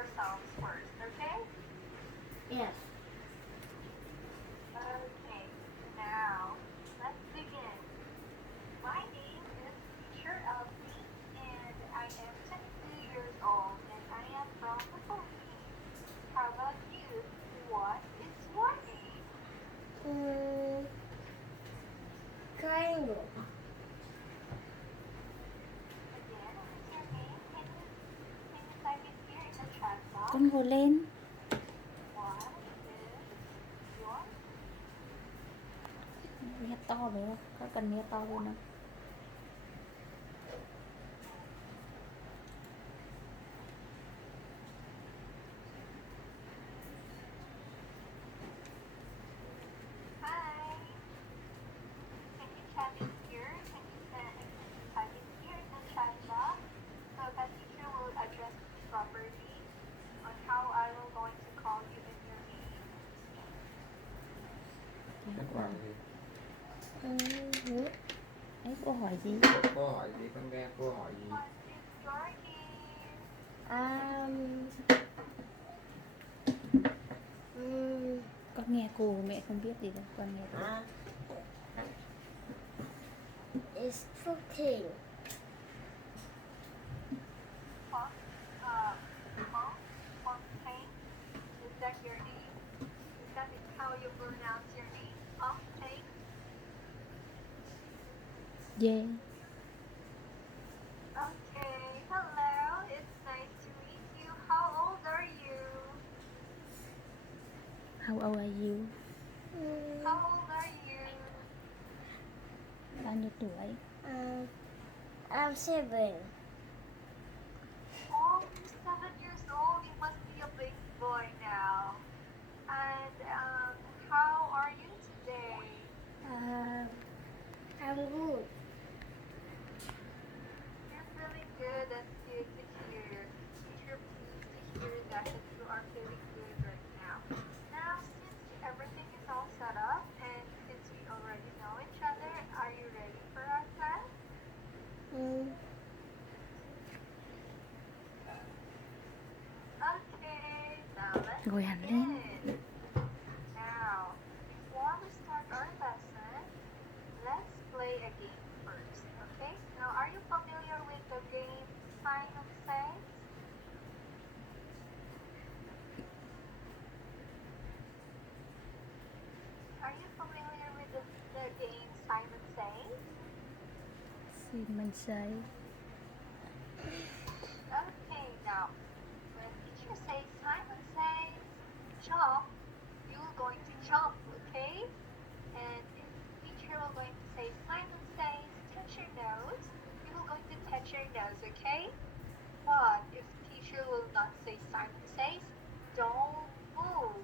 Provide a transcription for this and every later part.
ourselves first, okay? Yes. Okay, now let's begin. My name is Teacher Elsie, and I am 22 years old, and I am from the Philippines. How about you? What is your name? Mm, triangle. Again, what is your name? Can you type it here in the chat box? Con ngồi lên. What is your Nghe to được không? Có cần nghe to lên không? hi? Can you type it here? Can you type it here in the chat box so that teacher will address you properly on how I will going to call you in your name? Kết quả là gì? Ấy cô hỏi gì? Cô hỏi gì? Con nghe cô hỏi gì? What is your name? Con nghe cô mẹ không biết gì đâu. Con nghe cô. It's 14. Font, Fontaine? Is that your name? Is that how you pronounce your name? Fontaine? Yeah. Okay, hello. It's nice to meet you. How old are you? How old are you? How old are you? Bao nhiêu tuổi? I'm 7. Oh, you're 7 years old. You must be a big boy now. And how are you today? I'm good. You're feeling good. That's good to hear. Teacher, pleased to hear that you are feeling good right now. Now, since everything is all set up and since we already know each other, are you ready for our class? Okay, now let's Ngồi hẳn lên. begin. Now, before we start our lesson, let's play a game first, okay? Now, are you familiar with the game Simon Says? Are you familiar with the game Simon Says? Xin mình say. Okay, now, when teacher says Simon Says jump, you're going to jump, okay? And if teacher will going to say Simon Says touch your nose, you're going to touch your nose, okay? But if teacher will not say Simon Says, don't move.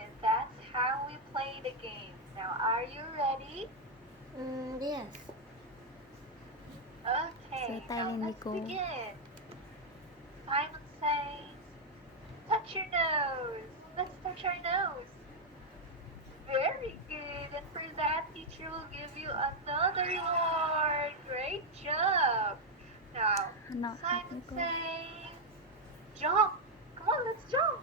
And that's how we play the game. Now, are you ready? Yes. Okay, Giơ tay now lên đi let's cô. begin. Simon says, touch your nose. Let's touch our nose. Very good. And for that, teacher will give you another reward. Great job. Now, Nó Simon cô. says, jump. Come on, let's jump.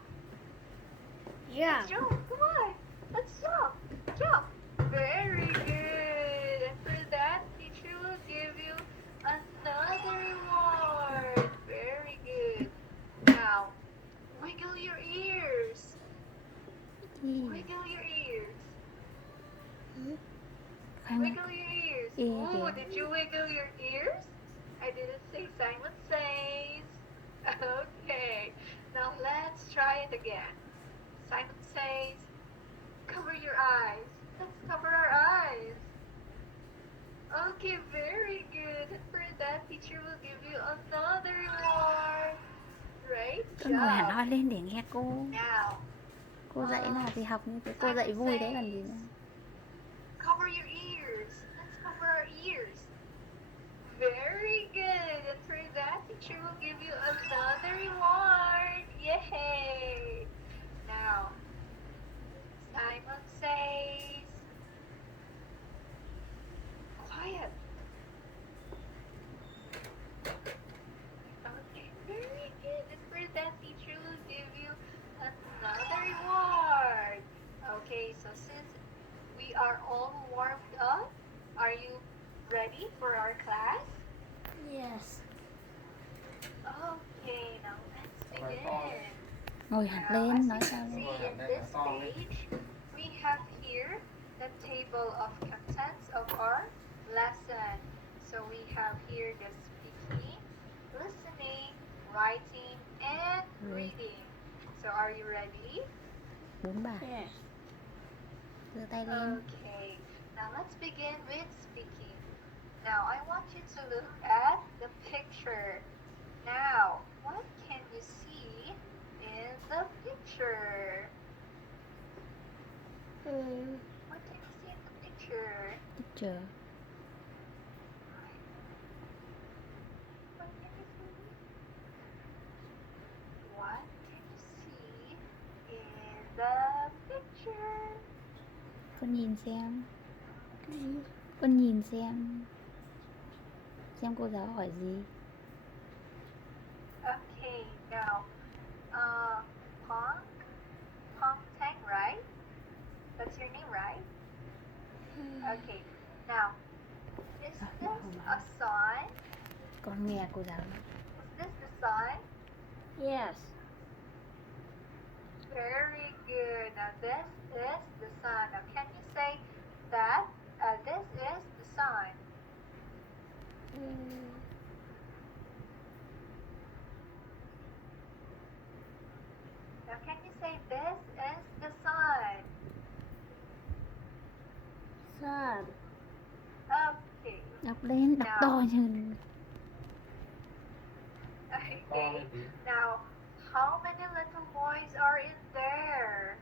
Yeah. Let's jump. Come on. Let's jump. Jump. Very good. And for that, teacher will give you another reward. Very good. Now, wiggle your ears. Wiggle your ears. Khoan. Wiggle your ears. Ear Ooh, kìa. did you wiggle your ears? I didn't say Simon Says. Okay. Now let's try it again. Simon says, cover your eyes. Let's cover our eyes. Okay, very good. And for that, teacher will give you another reward. Great Con ngồi hẳn job. hoi lên để nghe cô. Now, Cô dạy nào thì học như thế. Cô dạy vui đấy làm gì nữa. cover your ears. Let's cover our ears. Very good. And for that, teacher will give you another reward. Yay! Now, Simon says, quiet. Okay, very good. And for that, teacher will are you ready for our class? Yes. Okay, now let's Rồi, begin. con. Ngồi hẳn Now, lên as nói you sao can lên. see in this page, we have here the table of contents of our lesson. So we have here the speaking, listening, writing, and reading. So are you ready? 4 bài. Yes. Giơ tay lên. Okay, now let's begin with speaking. Now I want you to look at the picture. Now, what can you see in the picture? What can you see in the picture? Teacher. What can you see? What can you see in the picture? Con nhìn xem. Con nhìn xem. Xem cô giáo hỏi gì. Okay, now, Pong Tang, right? That's your name, right? Okay, now, is this a sun? Con nghe cô giáo nói. Is this the sun? Yes. Very good. Now this is the sun. Now can you say that this is the sun? Now can you say this is the sun? Sun. Okay. Đọc lên, đọc Nào. to như. Okay. Now, how many little boys are in there?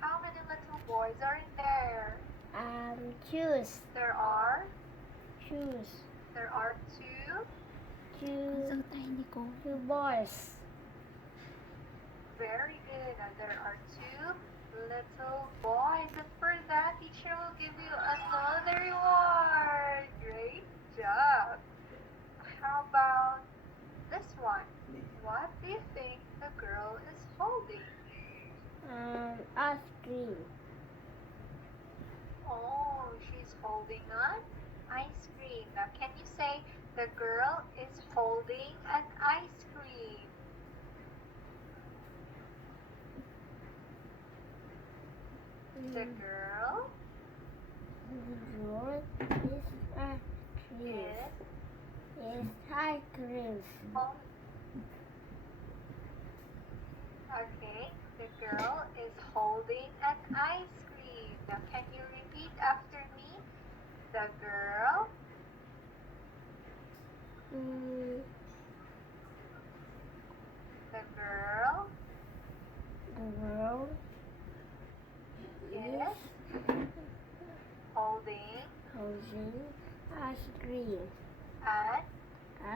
How many little boys are in there? Choose. There are Choose. two. Two. Giơ tay đi cô. Two boys. Very good. Now there are two little boys, and for that, teacher will give you another reward. Great job. How about this one? What do you think the girl is holding? Ice cream. Oh, she's holding an ice cream. Now, can you say the girl is holding an ice cream? The girl What is ice cream? is Ice cream. Okay, the girl is holding an ice cream. Now, can you repeat after me? The girl The girl is holding holding ice cream. an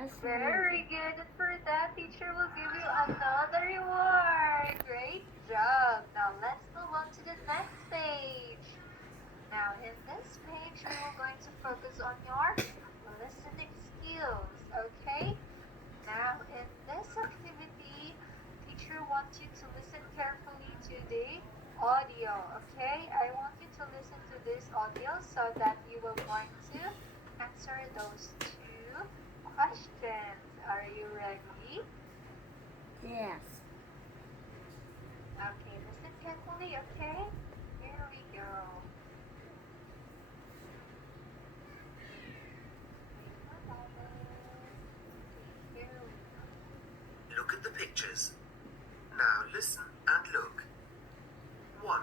Ice Very good. And for that, teacher will give you another reward. Great job. Now let's move on to the next page. Now in this page, we are going to focus on your listening skills. Okay? Now in this activity, teacher wants you to listen carefully to the audio. Okay? I want you to listen to this audio so that you will going to answer those two questions. Are you ready? Yes. Okay, listen carefully, okay? Here we go. Here we go. Look at the pictures. Now listen and look. 1.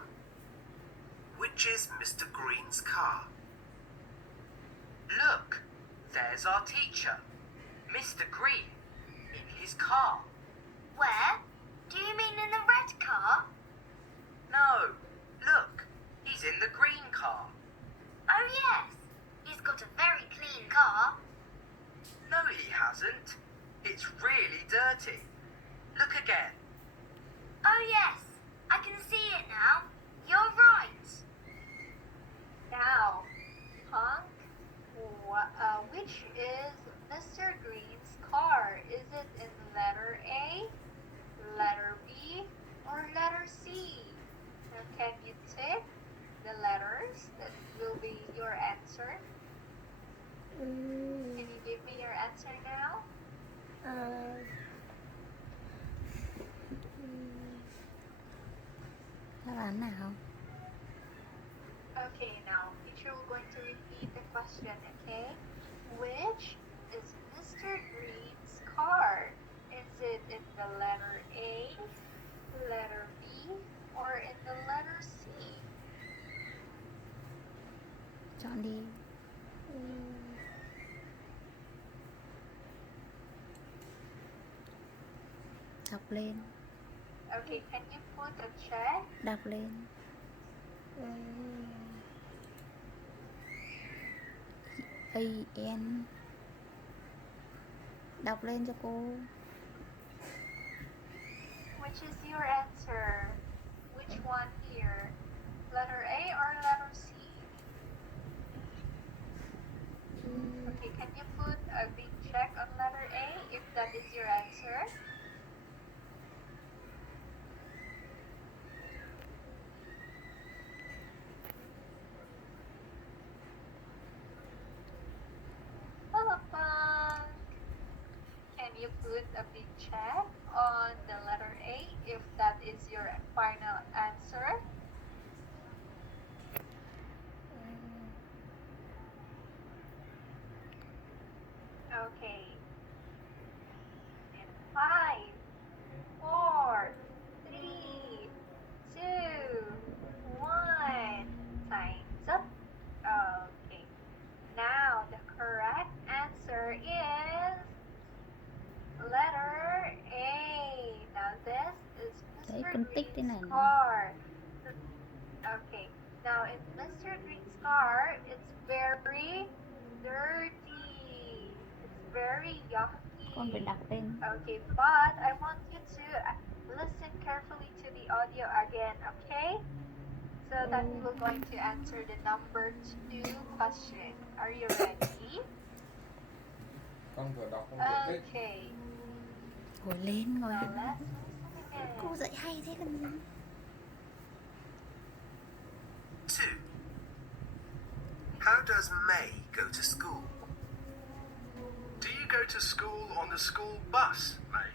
Which is Mr. Green's car? Look, there's our teacher, Mr. Green, in his car. Where? Do you mean in the red car? No, look, he's in the green car. Oh yes, he's got a very clean car. No, he hasn't. It's really dirty. Look again. Oh yes, I can see it now. You're right. Now, Punk, which is Mr. Green's car? Is it in letter Can you give me your answer now? Đáp án nào? Okay, now teacher will going to repeat the question, okay? Which is Mr. Green's car? Is it in the letter A, letter B, or in the letter C? Chọn đi. Đọc lên. Okay, can you put a check? Đọc lên. A-N. Đọc lên cho cô. Which is your answer? Which one here? Letter A or letter C? Okay, can you put a big check on letter A if that is your answer? Can you put a big check on the letter A if that is your final answer? Okay. In 5, 4, 3, 2, 1. Time's up. Okay. Now the correct answer is letter A. Now this is Đấy, Mr. con tích thế này Green's nè. car. Okay. Now in Mr. Green's car, it's very dirty. It's very Con phải yucky. đọc lên. Okay, but I want you to listen carefully to the audio again, okay? So that we will going to answer the number 2 question. Are you ready? Con vừa đọc con vừa thích. Okay. Ngồi lên, ngồi Now lên. let's listen again. Cô dạy hay thế còn gì. 2. How does May go to school? Do you go to school on the school bus, May?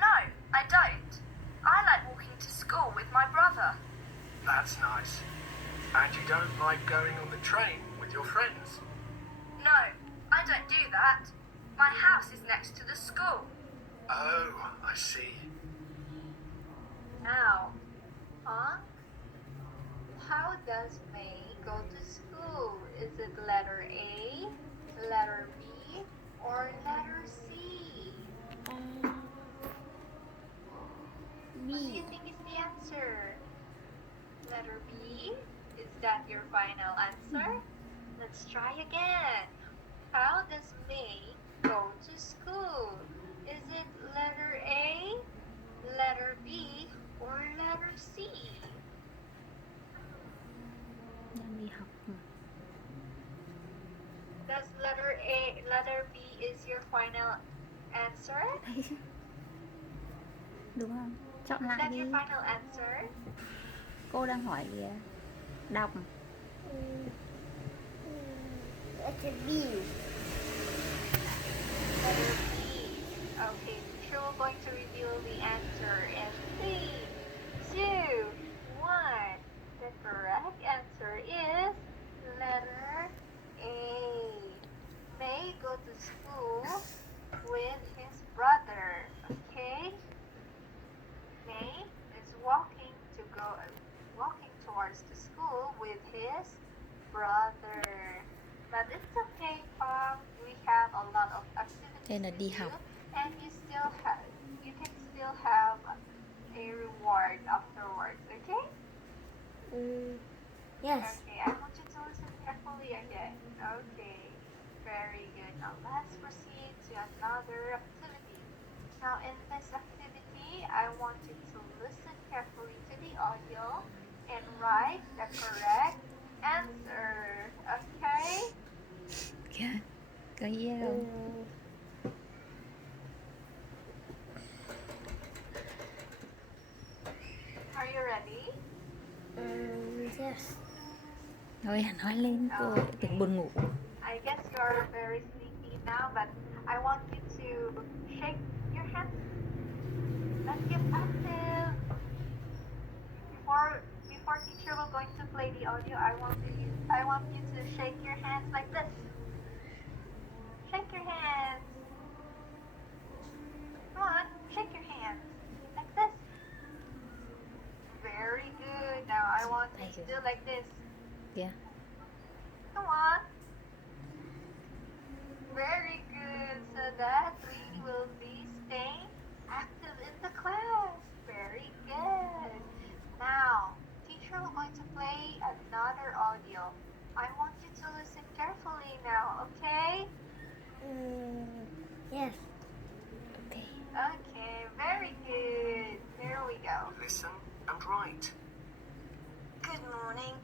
No, I don't. I like walking to school with my brother. That's nice. And you don't like going on the train with your friends? No, I don't do that. My house is next to the school. Oh, I see. Now, how does May go to school? Is it letter A, letter B, or letter C? What do you think is the answer? Letter B? Is that your final answer? Let's try again. How does May go to school? Is it letter A, letter B, or letter C? Đang đi học mà. Does letter B is your final answer? Đấy. Đúng không? Chọn Is lại that đi. your final answer? Cô đang hỏi kìa. Đọc. Letter B. Letter B. Okay, sure we're going to reveal the answer in 3, 2, 1. The correct answer is letter A. May go to school with his brother. Okay? May is walking towards the school with his brother. But it's okay, we have a lot of activities Đây là to đi do, học. and you can still have a reward afterwards, okay? Yes. Okay, I want you to listen carefully again. Okay, very good. Now let's proceed to another activity. Now in this activity, I want you to listen carefully to the audio and write the correct answer. Okay? Kìa. Có ý không? Are you ready? Yes. Thôi nói lên cô tưởng buồn ngủ. I guess you're very sleepy now, but I want you to shake your hands. Let's get active. Before teacher will going to play the audio, I want you to shake your hands like this. Shake your hands. Come on, shake your hands like this. Very good. Now I want you to do like this. Yeah. Come on. Very good. So that we will be staying active in the class. Very good. Now, teacher is going to play another audio. I want you to listen carefully now, okay? Yes. Okay. Okay, very good. Here we go. Listen and write. Good morning.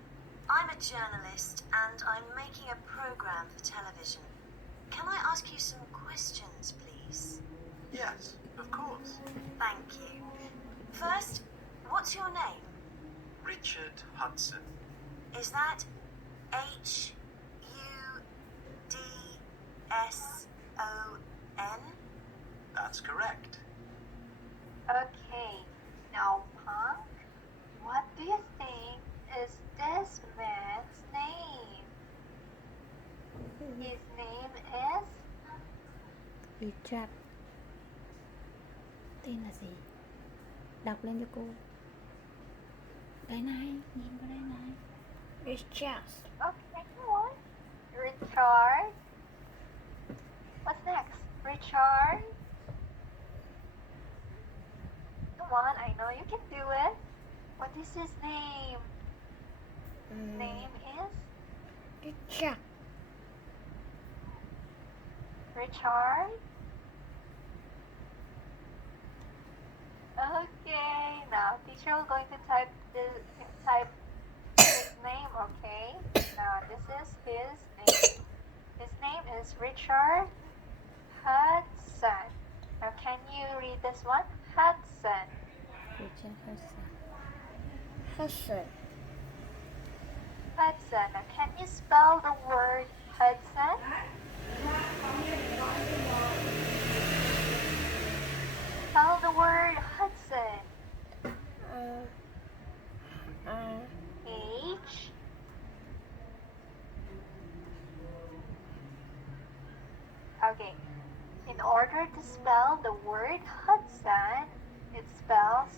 I'm a journalist and I'm making a program for television. Can I ask you some questions, please? Yes, of course. Thank you. First, what's your name? Richard Hudson. Is that Hudson? That's correct. Okay, now Punk, what do you think is this man's name? His name is Richard. Tên là gì? Đọc lên cho cô. Đây này, nhìn vào đây này. Richard. okay, what? Richard. What's next? Richard. Come on, I know you can do it. What is his name? His name is Richard. Richard. Okay, now teacher is going to type his name, okay? Now this is his name. His name is Richard Hudson. Now can you read this one? Hudson. Richard Hudson. Hudson. Hudson. Now can you spell the word Hudson? Spell the word Hudson. H. Okay. In order to spell the word Hudson, it spells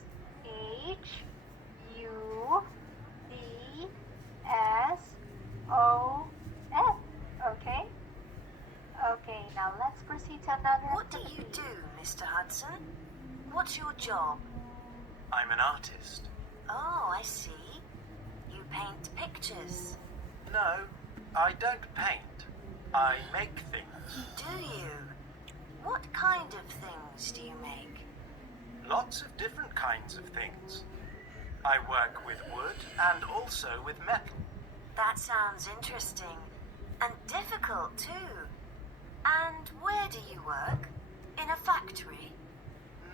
Hudson. Okay? Okay, now let's proceed to another What do you do, Mr. Hudson? What's your job? I'm an artist. Oh, I see. You paint pictures. No, I don't paint. I make things. Do you? What kind of things do you make? Lots of different kinds of things. I work with wood and also with metal. That sounds interesting. And difficult, too. And where do you work? In a factory?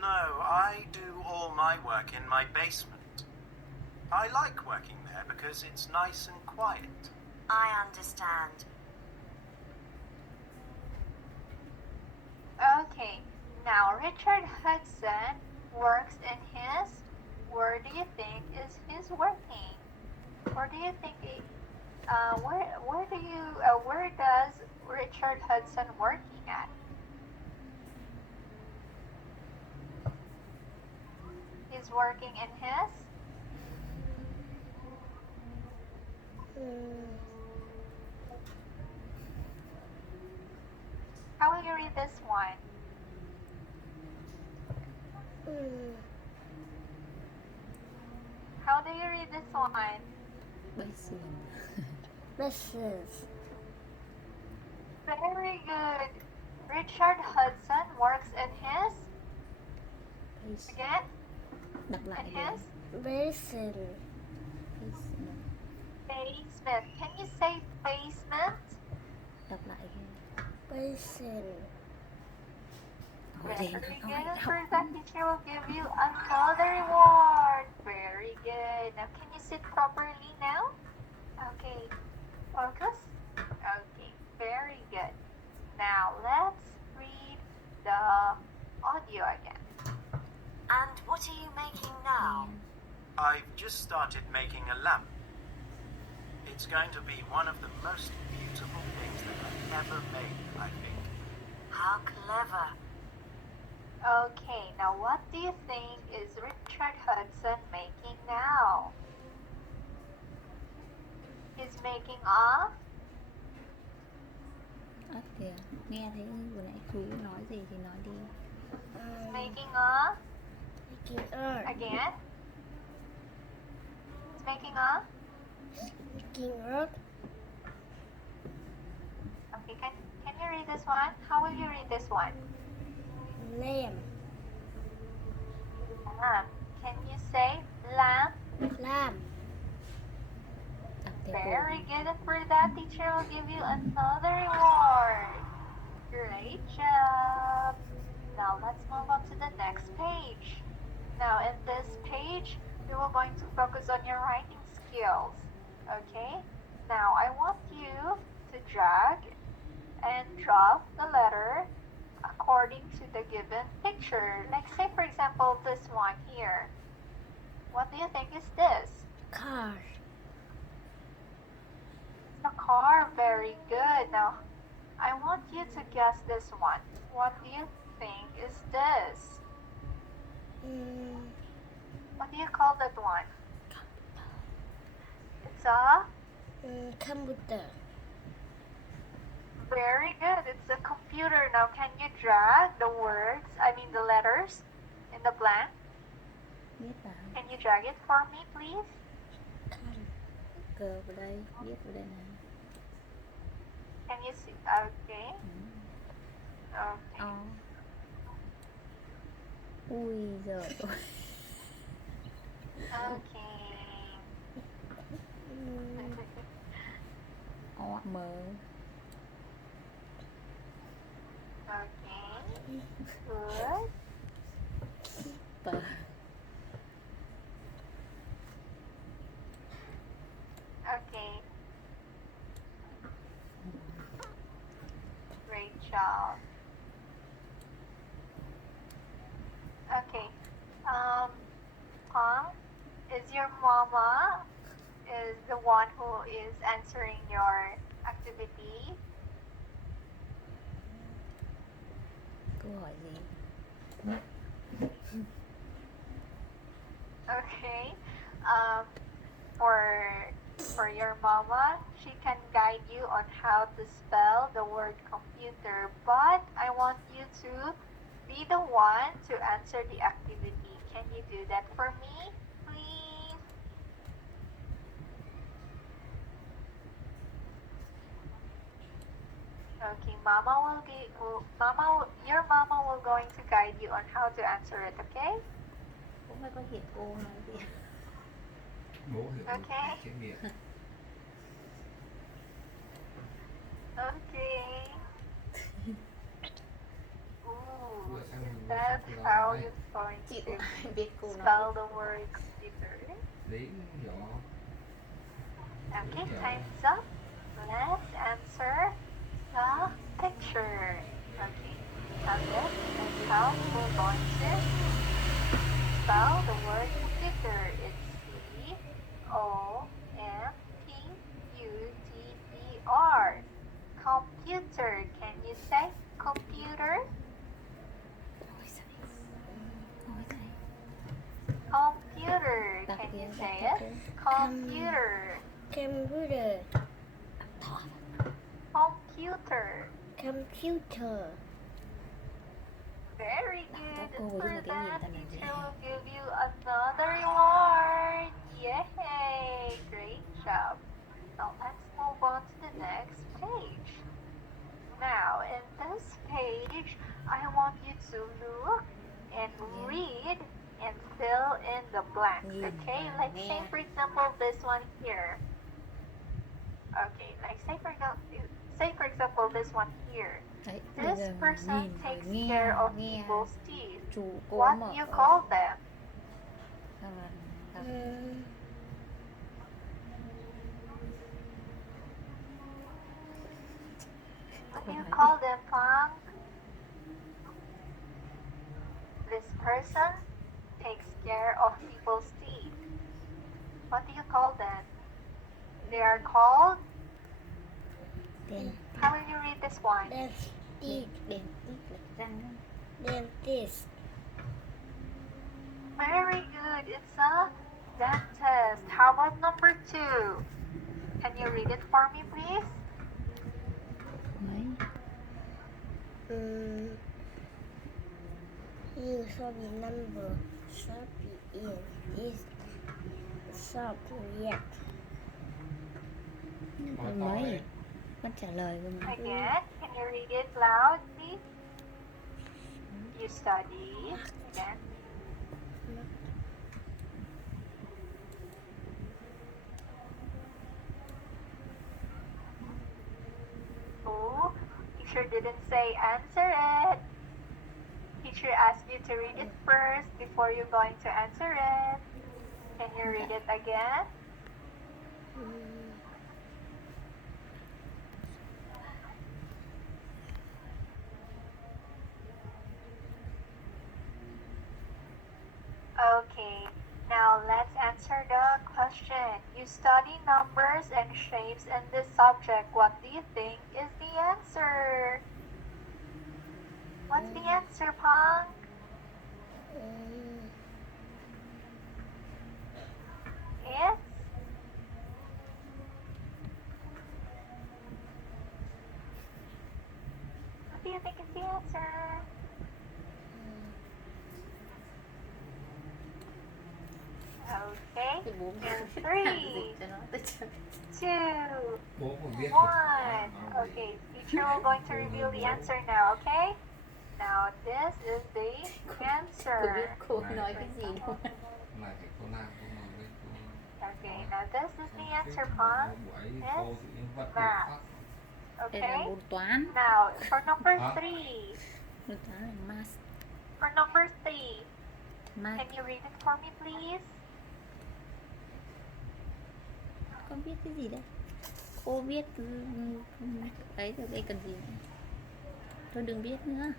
No, I do all my work in my basement. I like working there because it's nice and quiet. I understand. Okay, now Richard Hudson works in his. Where do you think is his working? Where do you think where does Richard Hudson working at? He's working in his. How will you read this one? How do you read this one? Basement. Mrs. Very good. Richard Hudson works in his. Again? Đọc lại In đi. his Basin. Basement. basement. Can you say basement? Đọc lại đi. Basin. Hỏi Very đi, good. hỏi học. For that, teacher will give you another reward. Very good. Now, can you sit properly now? Okay. Focus. Okay. Very good. Now let's read the audio again. And what are you making now? I've just started making a lamp. It's going to be one of the most beautiful things that I've ever made, I think. How clever. Okay, now what do you think is Richard Hudson making now? He's making a Kìa, nghe thấy vừa nãy chú nói gì thì nói đi. making a Making earth. again. He's making a Making earth. okay. Can you read this one? How will you read this one? Lamb. Lamp. Can you say lamp? Lamb. Đọc theo cô. Very good, and for that, teacher will give you another reward. Great job. Now let's move on to the next page. Now in this page, we are going to focus on your writing skills. Okay? Now I want you to drag and drop the letter according to the given picture. Like say for example this one here. What do you think is this? Car. The car. Very good. Now I want you to guess this one. What do you think is this? What do you call that one? It's a Computer. very good. It's a computer. Now can you drag the words, the letters in the blank? Viết vào Can you drag it for me please? cờ vào đây, viết vào đây này. Can you see? Okay. Okay. Ui giời ơi. Okay. O mờ. Okay. Good. Tờ. Okay. Great job. Okay. Is your mama is the one who is answering your activity? Câu hỏi gì? Okay. For your mama, she can guide you on how to spell the word computer, but I want you to be the one to answer the activity. Can you do that for me, please? Okay, your mama will going to guide you on how to answer it, okay? Cũng phải có hiện cô nói gì. Bố hiểu Okay. kinh nghiệm. Okay. Ooh, Vừa sang mình that's vừa sang how đây. you're going Chị to cũng ai biết cô nói. spell the word computer. Lý nhỏ. Okay, time's up. Let's answer the picture. Okay, now this is how we're going to spell the word computer. It's C-O-M-P-U-T-E-R. Computer. Can you say computer? Ôi giời. Ôi giời. Computer. Đọc Can đi, you đọc say theo it? cô. Computer. Computer. Computer. Computer. Very Đọc good. theo cô And nhưng for mà tiếng nhìn that, ta là gì? teacher will give you another reward. Yay! Great job. Now let's move on to the next page. Now in this page, I want you to look and read and fill in the blanks. Okay? Like say for example this one here. Okay, like say for example this one here. Đấy, bây This giờ person nhìn rồi takes nghe, care of nghe people's teeth. chú cô What mở do you call them? Xong là đọc. of people's teeth? What do you call them? They are called. Đèn How will you read this one? Dentist. đèn tít là răng á. Dentist. Very good. It's a dentist. How about number 2? Can you read it for me, please? Mấy You shall remember. Shall be in this. Shall be yet. Rồi mấy con trả lời rồi mà. Again, can you read it loud, please? You study. Again. Oh, teacher didn't say answer it. Teacher asked you to read it first before you're going to answer it. Can you read it again? Okay, now let's answer the question. You study numbers and shapes in this subject. What do you think is the answer? What's the answer, Pang? It's what do you think is the answer? Okay, and 3, 2, Bố còn biết 1. Okay, teacher will going to reveal the answer now, okay? Now this is the Cô biết answer. cô nói cái gì đâu. Này thì cô Nam cô ngồi đây cô Okay, now this is the answer, Pang. buổi Yes. cô tự nhiên vắt Math. Đây là Okay, môn toán. now for number Hả? 3. Môn toán là math. For number 3, Math. can you read it for me, please? Con biết cái gì đấy? Cô biết ấy rồi đây cần gì nữa? Thôi đừng biết nữa.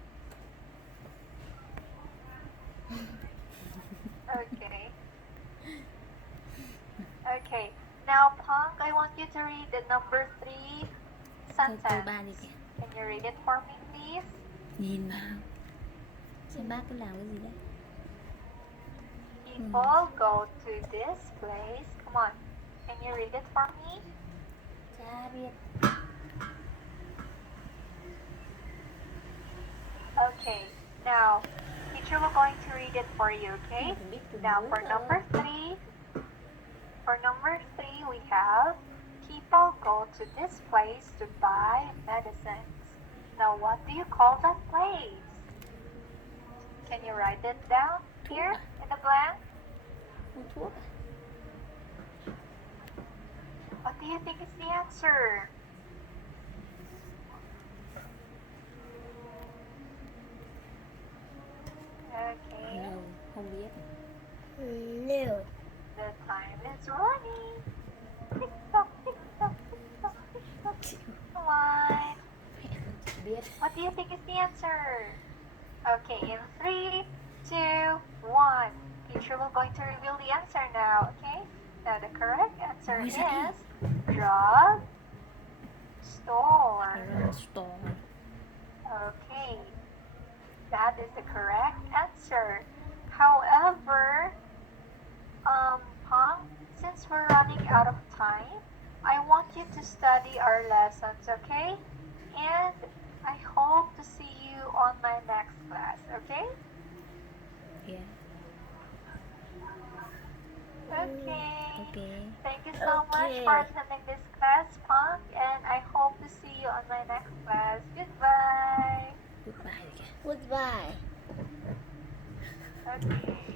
Okay. Okay. Now, Pong, I want you to read the number 3 Thôi cô sentence. ba đi kìa. Can you read it for me, please? Nhìn vào. Xem bác cứ làm cái gì đấy. People go to this place. Come on. Can you read it for me? Cha biết. Okay. Now, teacher will going to read it for you, okay? Now, for number 3, we have people go to this place to buy medicines. Now, what do you call that place? Can you write it down here in the blank? Mua thuốc. What do you think is the answer? Okay, No, không biết. No. the time is running. Tick tock, tick tock, tick tock, tick tock. Come on. Biết. What do you think is the answer? Okay, in 3, 2, 1. Teacher will going to reveal the answer now, okay? Now the correct answer Ôi, is sao drug store. Store. Okay, that is the correct answer. However, Pong, since we're running out of time, I want you to study our lessons, okay? And I hope to see you on my next class, okay? Yeah. Okay. Okay. Thank you so much Okay. for attending this class, Pong, and I hope to see you on my next class. Goodbye. Goodbye kìa. Goodbye. Okay.